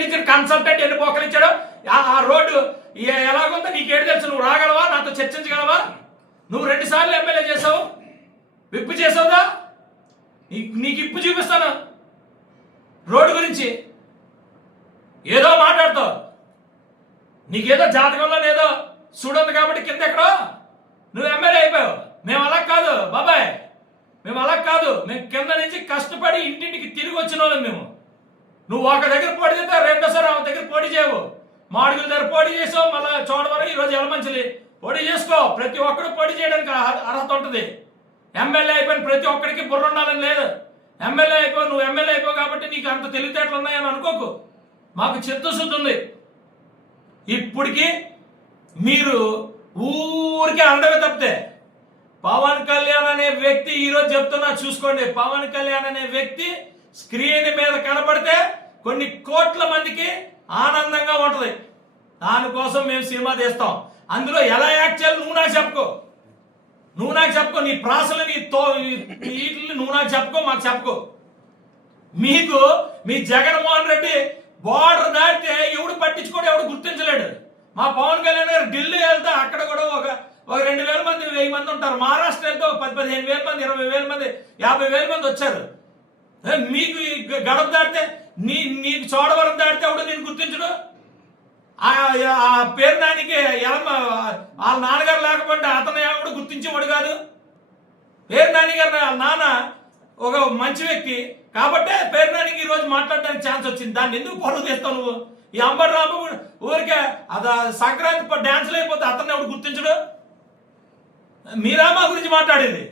Estimate ఇచ్చిన consultant ఎన్ని బొక్కలు ఇచ్చాడో, ఆ రోడ్డు ఎలాగుందో నీకేడు తెలుసు? నువ్వు రాగలవా? నాతో చర్చించగలవా? నువ్వు 2 సార్లు ఎమ్మెల్యే చేసావు, విప్పు చేసావుదా? నీకు ఇప్పు చూపిస్తాను రోడ్డు గురించి. ఏదో మాట్లాడతావు, నీకేదో జాతకంలో లేదో చూడండి కాబట్టి కింద ఎక్కడో నువ్వు ఎమ్మెల్యే అయిపోయావు. మేము అలా కాదు బాబాయ్, మేము అలా కాదు. మేము కింద నుంచి కష్టపడి ఇంటింటికి తిరిగి వచ్చిన వాళ్ళం మేము. నువ్వు ఒక దగ్గర పోటీ చేస్తే రెండోసారి ఆ దగ్గర పోటీ చేయవు. మాడుగుల దగ్గర పోటీ చేసావు, మళ్ళీ చోడవరం, ఈరోజు ఎలమంచిలి పోటీ చేసుకో. ప్రతి ఒక్కరు పోటీ చేయడానికి అర్హత ఉంటుంది. ఎమ్మెల్యే అయిపోయిన ప్రతి ఒక్కరికి బుర్ర ఉండాలని లేదు. ఎమ్మెల్యే అయిపో, నువ్వు ఎమ్మెల్యే అయిపోవు కాబట్టి నీకు అంత తెలివితేటలు ఉన్నాయని అనుకోకు. మాకు చిత్తశుద్ధి ఉంది. ఇప్పటికి మీరు ఊరికే అండగా తప్పితే పవన్ కళ్యాణ్ అనే వ్యక్తి, ఈరోజు చెప్తున్నా చూసుకోండి, పవన్ కళ్యాణ్ అనే వ్యక్తి స్క్రీన్ మీద కనపడితే కొన్ని కోట్ల మందికి ఆనందంగా ఉంటుంది. దానికోసం మేము సినిమా తీస్తాం. అందులో ఎలా యాక్ట్ చేయాలి నువ్వు నాకు చెప్పుకో. నీ ప్రాసలు, వీటిని నువ్వు నాకు చెప్పుకో, మాకు చెప్పుకో. మీకు మీ జగన్మోహన్ రెడ్డి బార్డర్ దాటితే ఎవడు పట్టించుకోడు, ఎవడు గుర్తించలేడు. మా పవన్ కళ్యాణ్ గారు ఢిల్లీ వెళ్తే అక్కడ కూడా ఒక 2,000 మంది 1,000 మంది ఉంటారు. మహారాష్ట్ర వెళ్తే 10,000-15,000 మంది 20,000 మంది 50,000 మంది వచ్చారు. మీకు గడప దాటితే నీకు చోడవరం దాటితే ఎవడు నేను గుర్తించడు. ఆ పేరు దానికి వాళ్ళ నాన్నగారు లేకపోతే అతను ఎవడు గుర్తించేవాడు కాదు. పేరు నాని గారు వాళ్ళ నాన్న ఒక మంచి వ్యక్తి కాబట్టే పేరు నానికి ఈరోజు మాట్లాడడానికి ఛాన్స్ వచ్చింది. దాన్ని ఎందుకు పనులు చేస్తావు నువ్వు? ఈ అంబర్ రాము ఊరికే సంక్రాంతి డాన్సులు అయిపోతే అతన్ని ఎవడు గుర్తించడు. మీరామా గురించి మాట్లాడేది